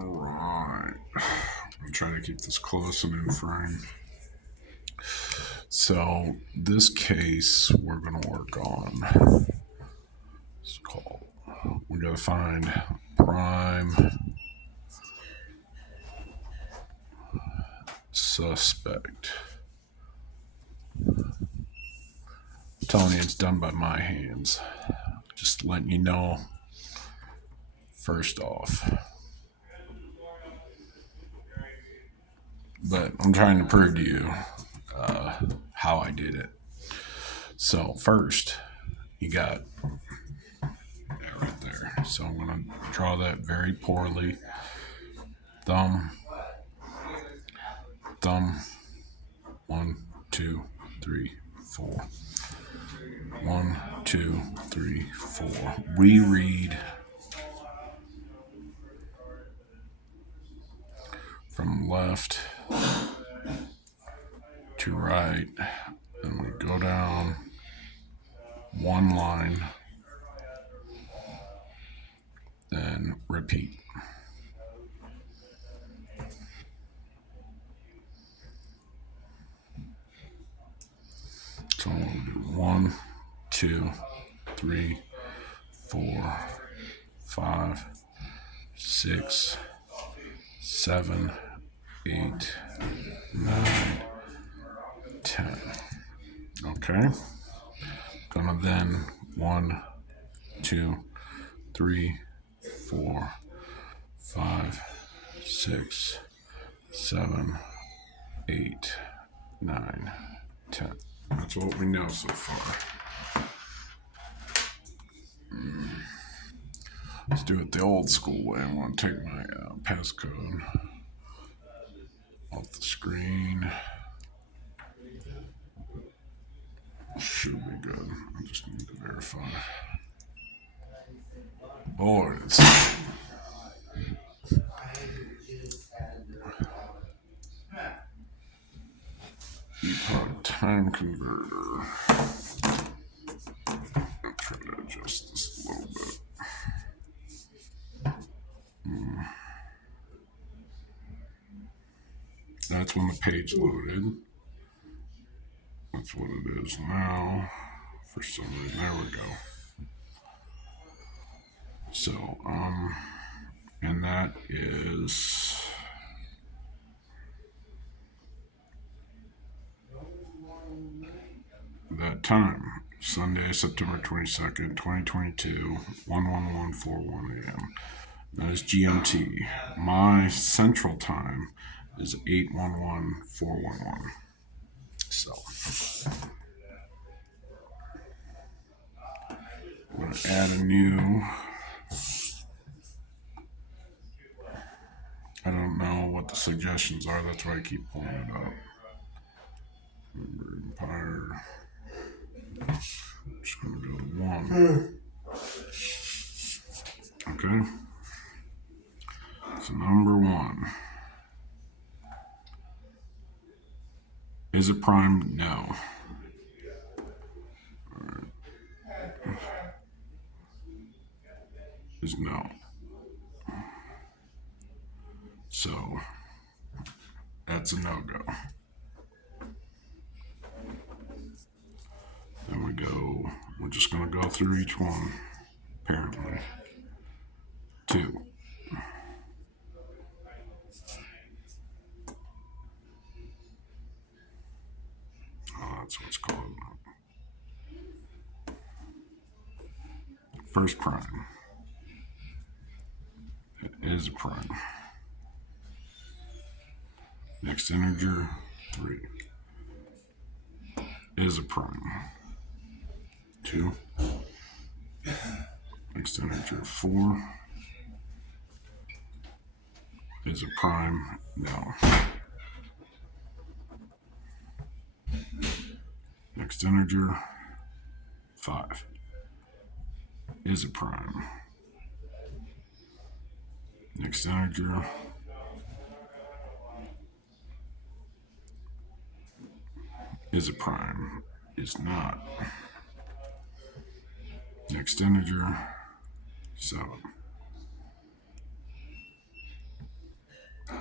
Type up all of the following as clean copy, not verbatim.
Alright. I'm trying to keep this close and in frame. So, this case we're going to work on. It's called, we got to find prime suspect. I'm telling you, it's done by my hands. Just letting you know, first off. But I'm trying to prove to you how I did it. So, first, you got that right there. So, I'm going to draw that very poorly. Thumb, 1, 2, 3, 4. 1, 2, 3, 4. Reread from left to right, and we go down one line, then repeat. So we'll do 1, 2, 3, 4, 5, 6, 7, 8, 9, 10. Okay. Gonna then 1, 2, 3, 4, 5, 6, 7, 8, 9, 10. That's what we know so far. Let's do it the old school way. I'm going to take my passcode off the screen. Should be good. I just need to verify. Boys. Epoch time converter. I'll try to adjust this a little bit. That's when the page loaded. That's what it is now. For some reason, there we go. So, and that is that time, Sunday, September 22nd, 2022, 1:41:41 a.m. That is GMT. My central time is 8:11:411. So, I'm going to add a new. I don't know what the suggestions are. That's why I keep pulling it up. Empire. I'm just going to go to 1. Okay. So number 1. Is it primed? No. Is no. So that's a no-go. Then we go, we're just going to go through each one, apparently. 2. Oh, that's what's called. First prime. It is a prime. Next integer, 3. Is a prime. 2. Next integer, 4. Is a prime? No. Next integer, 5. Is a prime. Next integer, is a prime. Is not. Next integer, 7.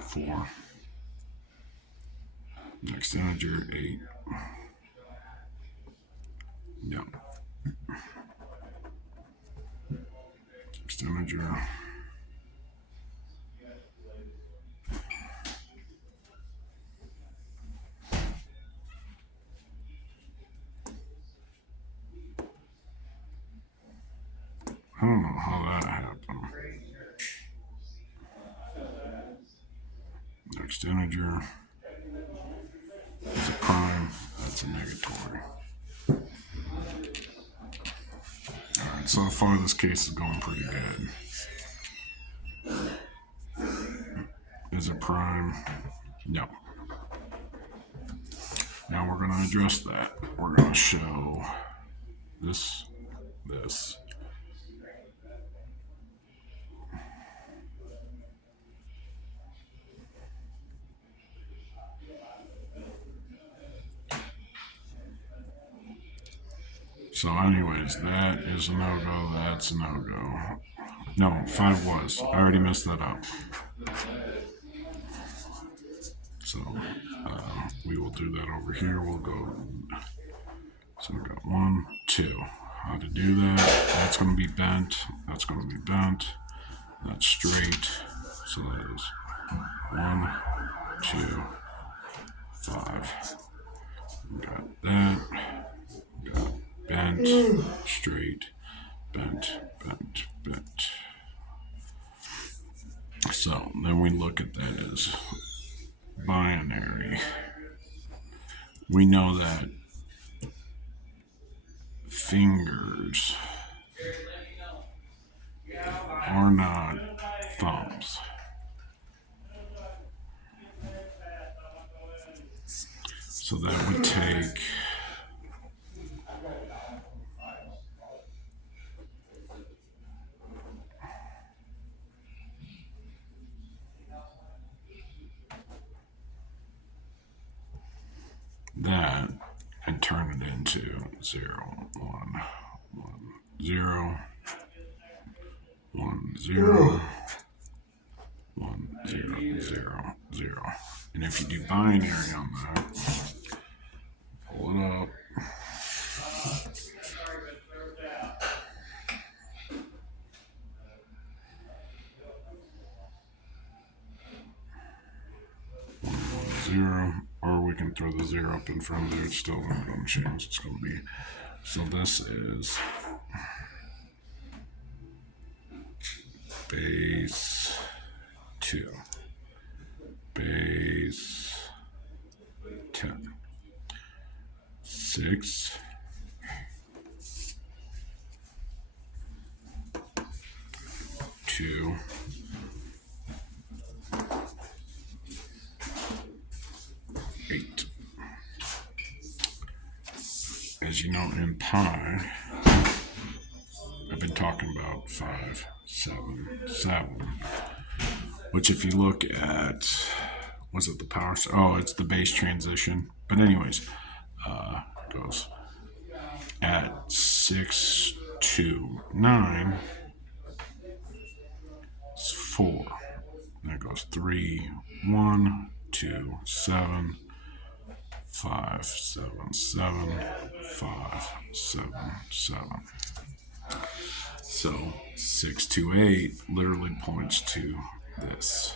4. Next integer, 8. Yep. Next integer. I don't know how that happened. Next integer is a prime. That's a negatory. Alright, so far this case is going pretty good. Is it prime? No. Now we're going to address that. We're going to show this. So anyways, that is a no-go, that's a no-go. No, 5 was. I already messed that up. So we will do that over here. We'll go, so we got 1, 2. How to do that? That's going to be bent. That's going to be bent. That's straight. So that is 1, 2, 5. We got that. We got bent, straight, bent, bent, bent. So then we look at that as binary. We know that fingers are not thumbs. So that would take that and turn it into 0, 1, 1, 0, 1, 0, 1, 0, 0, 0. And if you do binary on that, pull it up. Zero, or we can throw the 0 up in front of there. It's still not going to change. It's going to be, so this is base 2, base 10, 6, 2, 8. As you know, in pi, I've been talking about 5, 7, 7, which if you look at, was it the power? Oh, it's the base transition. But anyways, it goes at 6 to 9, it's 4. And it goes 3, 1, 2, 7, 5, 7, 7, 5, 7, 7. So 6 to 8 literally points to this.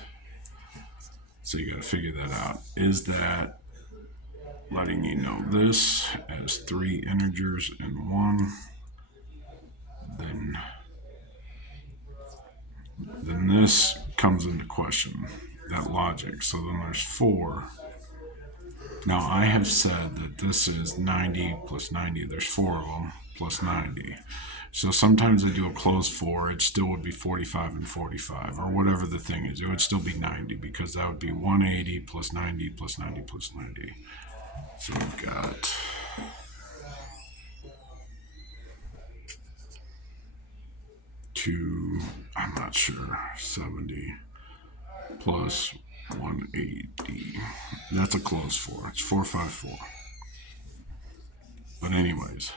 So you got to figure that out. Is that letting you know this as 3 integers and 1? Then this comes into question, that logic. So then there's 4. Now I have said that this is 90 plus 90. There's 4 of them plus 90. So sometimes I do a closed 4. It still would be 45 and 45, or whatever the thing is. It would still be 90 because that would be 180 plus 90 plus 90 plus 90. So we've got I'm not sure, 70 plus 180. That's a closed 4. It's 454. But anyways,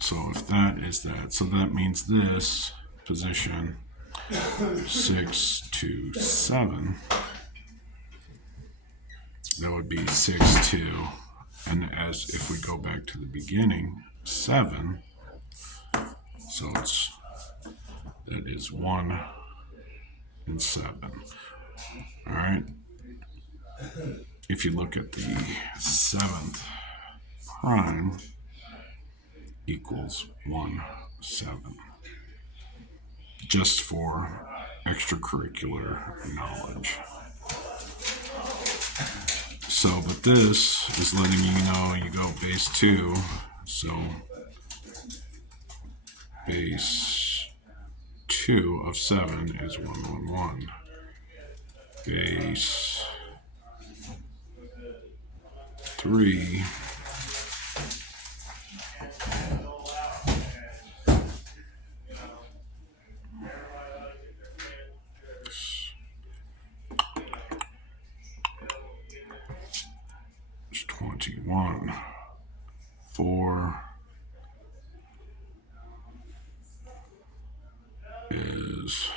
so if that is that, so that means this position 6 to 7. That would be 6 2. And as if we go back to the beginning, 7. So that is 1 and 7. All right. If you look at the 7th prime equals 1 7. Just for extracurricular knowledge. So, but this is letting you know you go base 2. So, base 2 of 7 is 1 1 1. Base 3 is 21. 4 is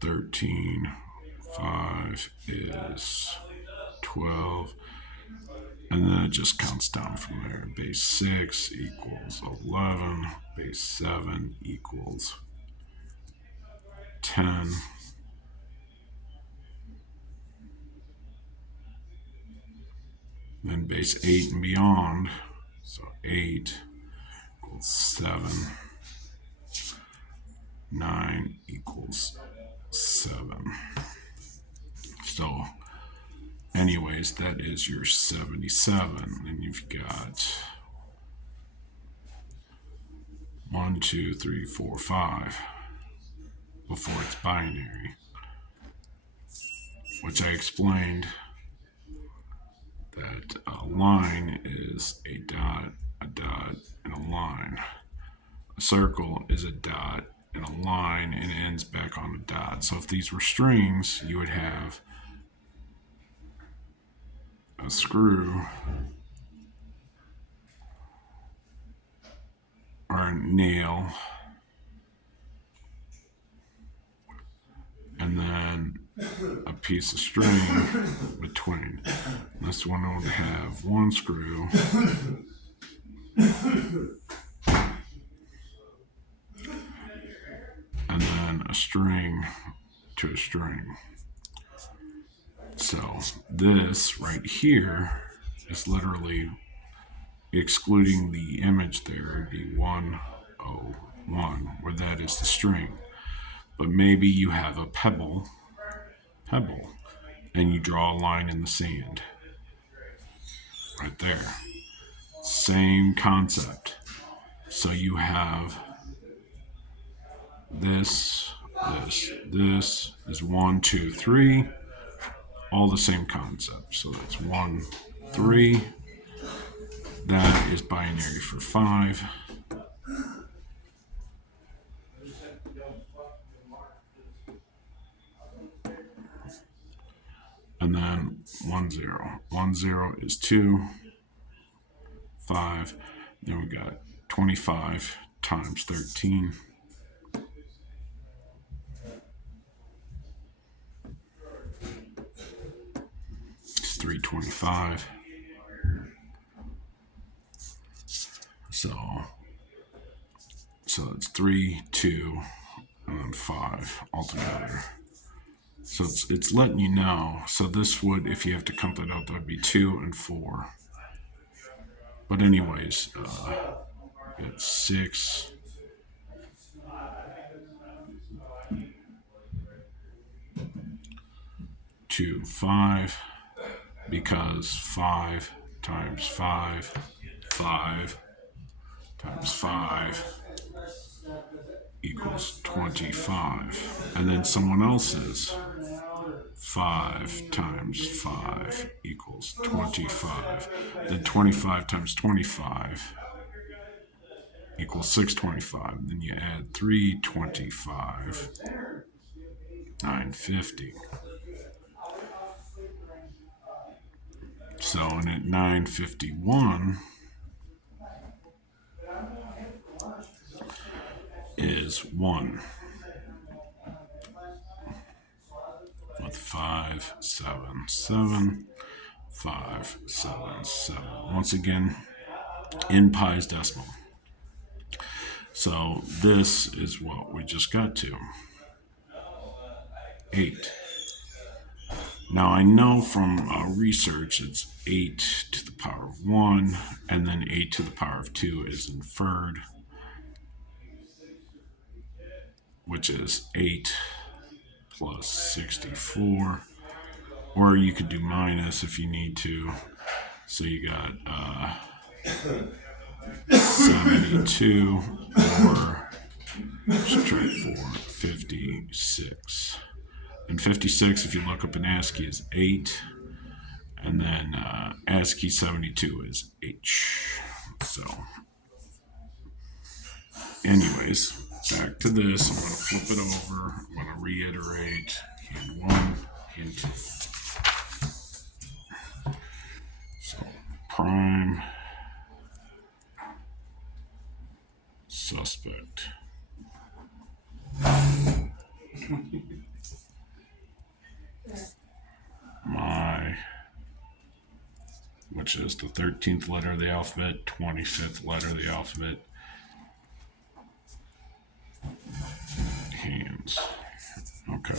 13. 5 is 12. And then it just counts down from there. Base 6 equals 11. Base 7 equals 10. Then base 8 and beyond. So 8 equals 7. 9 equals 7. So anyways, that is your 77. And you've got 1, 2, 3, 4, 5 before it's binary, which I explained that a line is a dot, and a line. A circle is a dot and a line and ends back on a dot. So if these were strings, you would have a screw or a nail, and then a piece of string between. This one would have one screw, and then a string to a string. So this right here is literally excluding the image there. It'd be 101, where that is the string. But maybe you have a pebble, and you draw a line in the sand. Right there. Same concept. So you have this is 1, 2, 3. All the same concept. So that's 1, 3. That is binary for 5. And then 1 0. 1 0 is 2. 5. Then we got 25 times 13. It's 325. So it's 3, 2, and then 5 altogether. So it's letting you know. So this would, if you have to count that out, that would be 2 and 4. But anyways, it's 6. 2, 5, because 5 times 5, 5 times 5 equals 25. And then someone else's 5 times 5 equals 25. Then 25 times 25 equals 625. Then you add 325, 950. So, and at 951 is 1 with 5, 7, 7, 5, 7, 7. Once again, in pi's decimal. So this is what we just got to. 8. Now I know from research it's 8 to the power of 1, and then 8 to the power of 2 is inferred, which is 8 plus 64. Or you could do minus if you need to. So you got 72 or subtract 4, 56. And 56, if you look up in ASCII, is 8. And then ASCII 72 is H. So, anyways, back to this. I'm going to flip it over. I'm going to reiterate hand 1, hand 2. So, prime suspect. My, which is the 13th letter of the alphabet, 25th letter of the alphabet. Hands. Okay.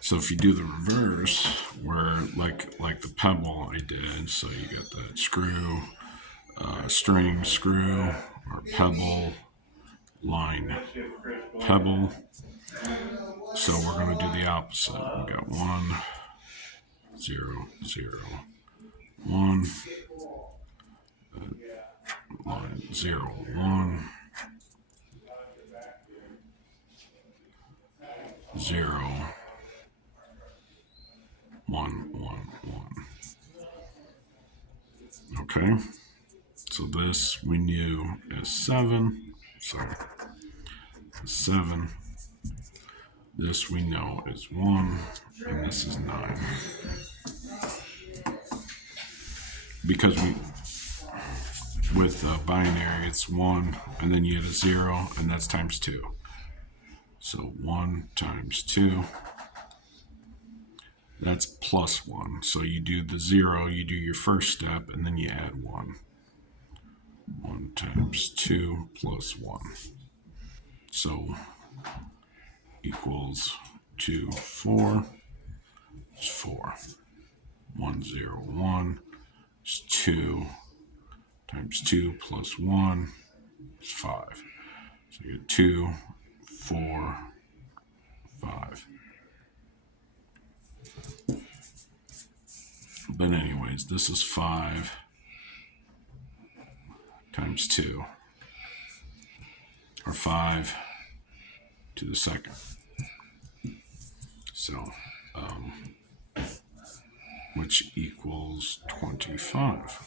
So if you do the reverse, where like the pebble I did, so you got that screw, string, screw, or pebble, line, pebble. So we're going to do the opposite. We got 1, 0, 0, 1, line 0, 1, 0, 1, 1, 1. Okay, so this we knew as 7, so 7. This we know is 1, and this is 9. Because with binary, it's 1, and then you get a 0, and that's times 2. So 1 times 2, that's plus 1. So you do the 0, you do your first step, and then you add 1. 1 times 2 plus 1. So equals 2, 4. It's 4. 1, 0, 1. It's 2 times 2 plus 1 is 5. So you get 2, 4, 5. But anyways, this is 5 times 2, or 5 to the second. So, which equals 25.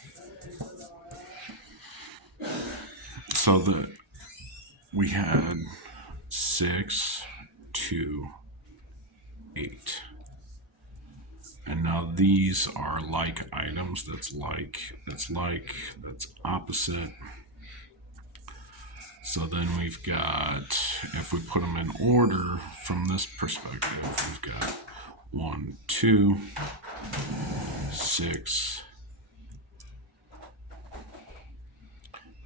So we had 6, 2, 8. And now these are like items. That's like, that's like, that's opposite. So then we've got, if we put them in order from this perspective, we've got 1, 2, 6,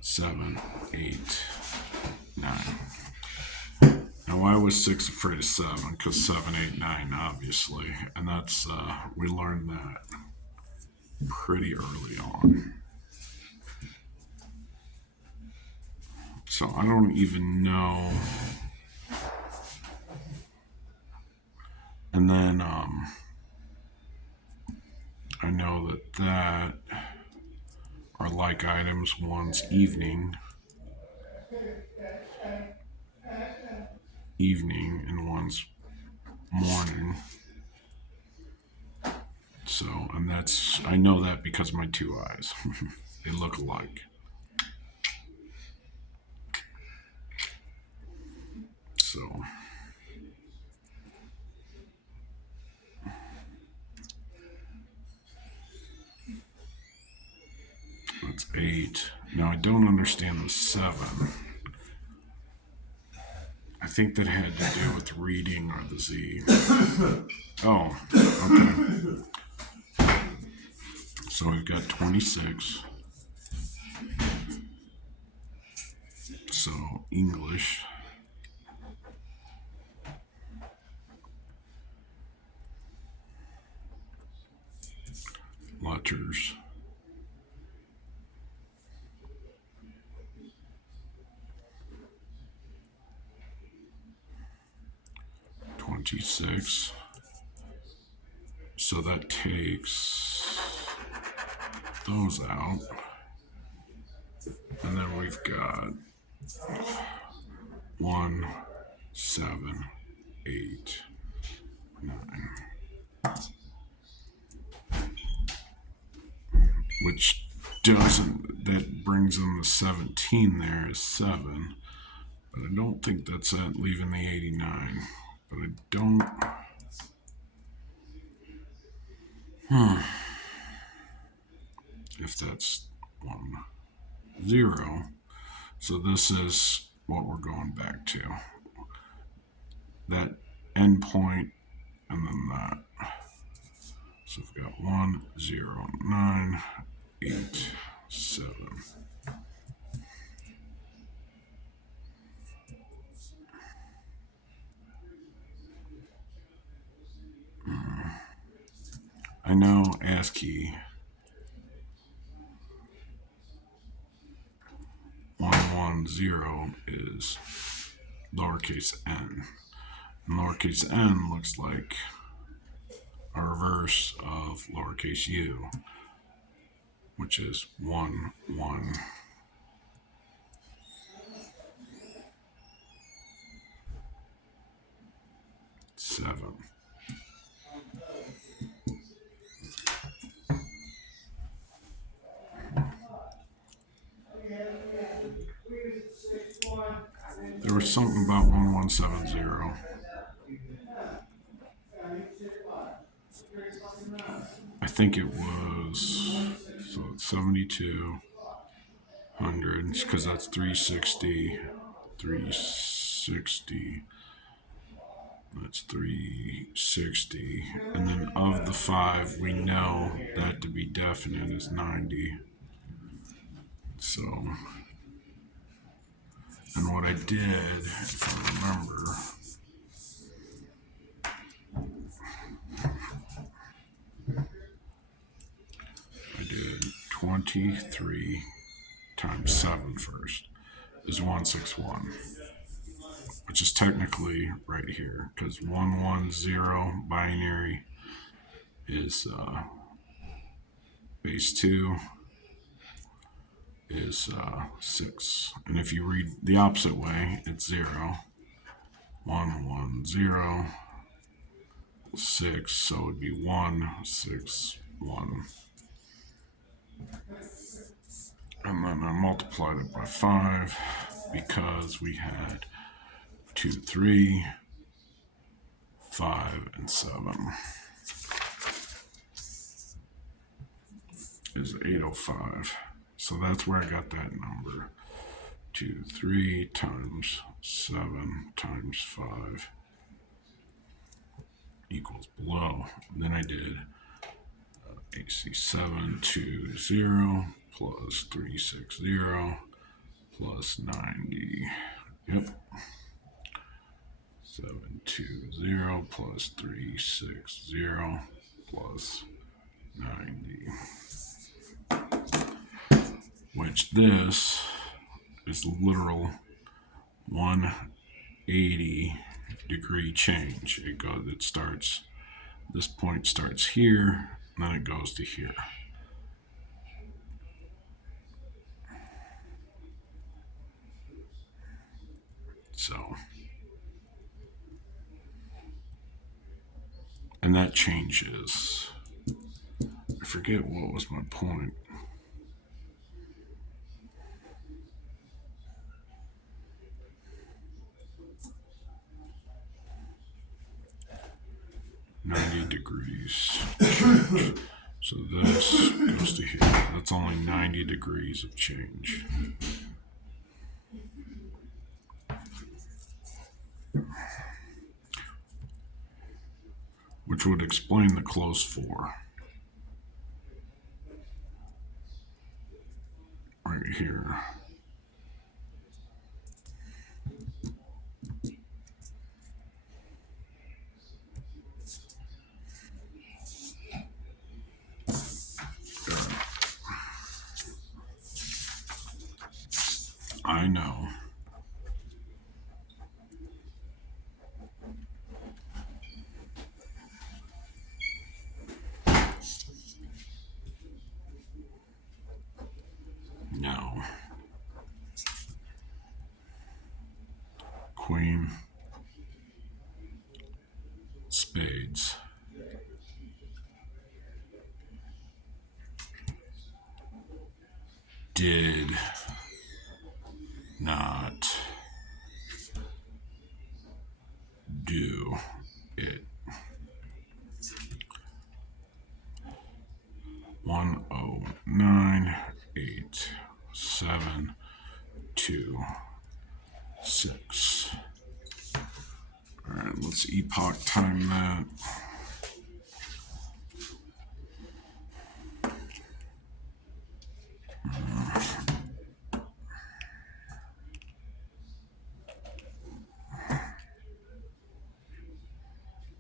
7, 8, 9. Now why was 6 afraid of 7? Because 7, 8, 9, obviously. And that's, we learned that pretty early on. So I don't even know. And then I know that are like items. One's evening, and one's morning. So, and that's, I know that because of my two eyes. They look alike. 8. Now I don't understand the 7. I think that had to do with reading or the Z. Oh, okay. So we've got 26. So English. Letters. $26. So that takes those out. And then we've got 1, 7, 8, 9. Which doesn't, that brings in the 17 there is 7. But I don't think that's it, leaving the 89. But I don't. If that's 1, 0. So this is what we're going back to. That endpoint and then that. So we've got 1, 0, 9, 8, 7. I know ASCII 110 is lowercase n. And lowercase n looks like a reverse of lowercase u, which is 1, 1. Seven. There was something about 1170. I think it was, so it's 7200 because that's 360. 360. That's 360. And then of the 5, we know that to be definite is 90. So, and what I did, if I remember, I did 23 times 7 first is 161, which is technically right here because 110 binary is base 2 is 6. And if you read the opposite way, it's 0. 110 6, so it would be 1 6 1. And then I multiplied it by 5 because we had 2, 3, 5, and 7 is 805. So that's where I got that number. 2, 3 times 7 times 5 equals below. And then I did AC 720 plus 360 plus 90. Yep. 720 plus 360 plus 90. Which this is literal 180 degree change. It starts, this point starts here, and then it goes to here. So, and that changes. I forget what was my point. $90 degrees change. So this goes to here. That's only 90 degrees of change. Which would explain the close 4. Right here. I know. No. Queen. Spades. Did not do it. 1098726. All right, let's epoch time that.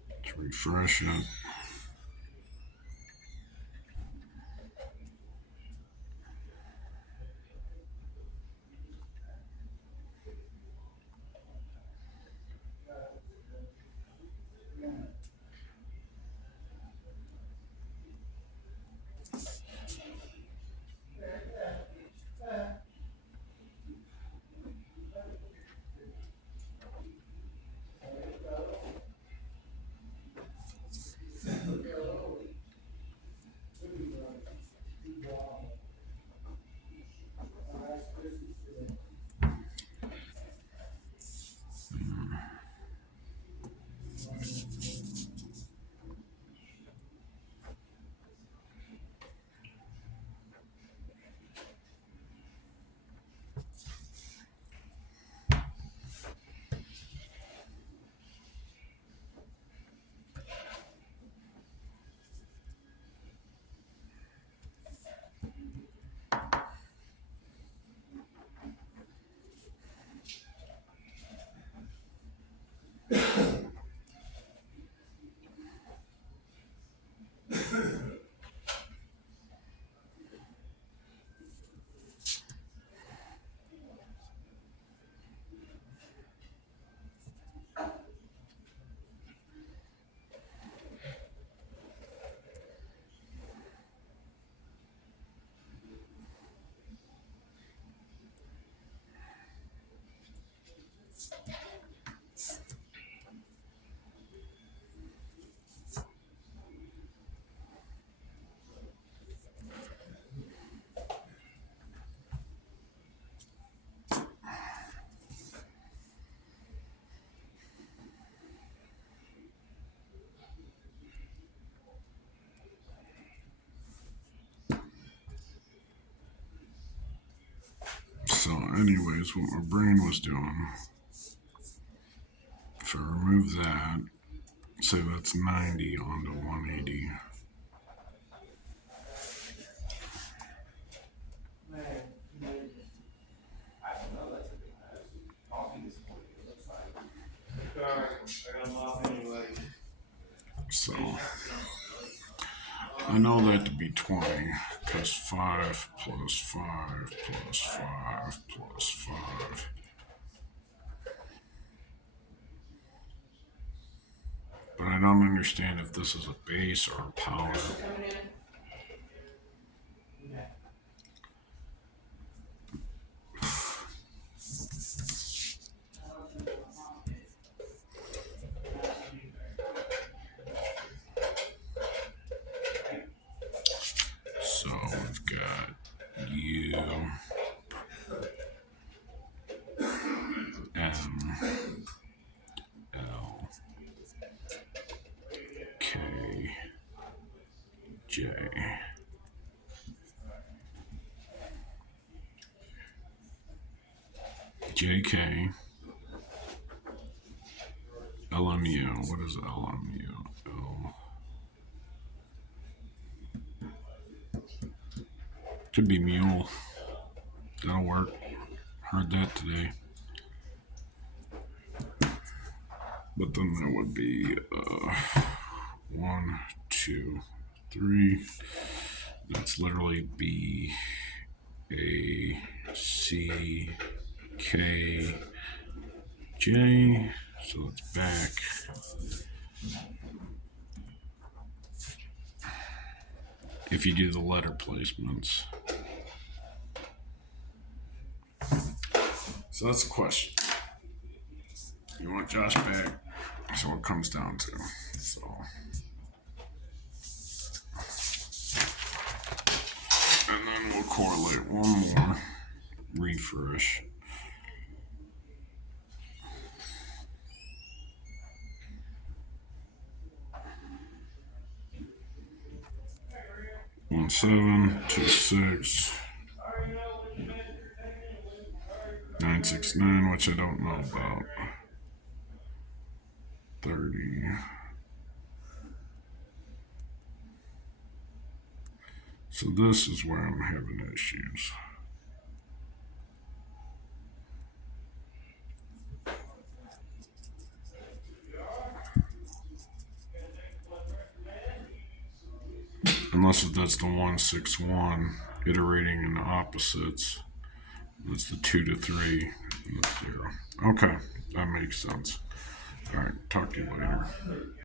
Let's refresh it. So, anyways, what my brain was doing, if I remove that, say that's 90 onto 180. So, I know that to be 20, because 5 plus 5 plus 5 plus 5. But I don't understand if this is a base or a power. So we've got U, M, L, K, J. JK. LMU. What is LMU? Could be mule. That'll work. Heard that today. But then there would be 1, 2, 3. That's literally B, A, C, K, J. So it's back. If you do the letter placements. So that's the question. You want Josh back? That's what it comes down to. So. And then we'll correlate one more. Refresh. One 7, 2 6, 9 6 9, which I don't know about. 30. So this is where I'm having issues. Unless if that's the 1 6 1 iterating in the opposites. That's the 2 to 3 and the 0. Okay, that makes sense. All right, talk to you later.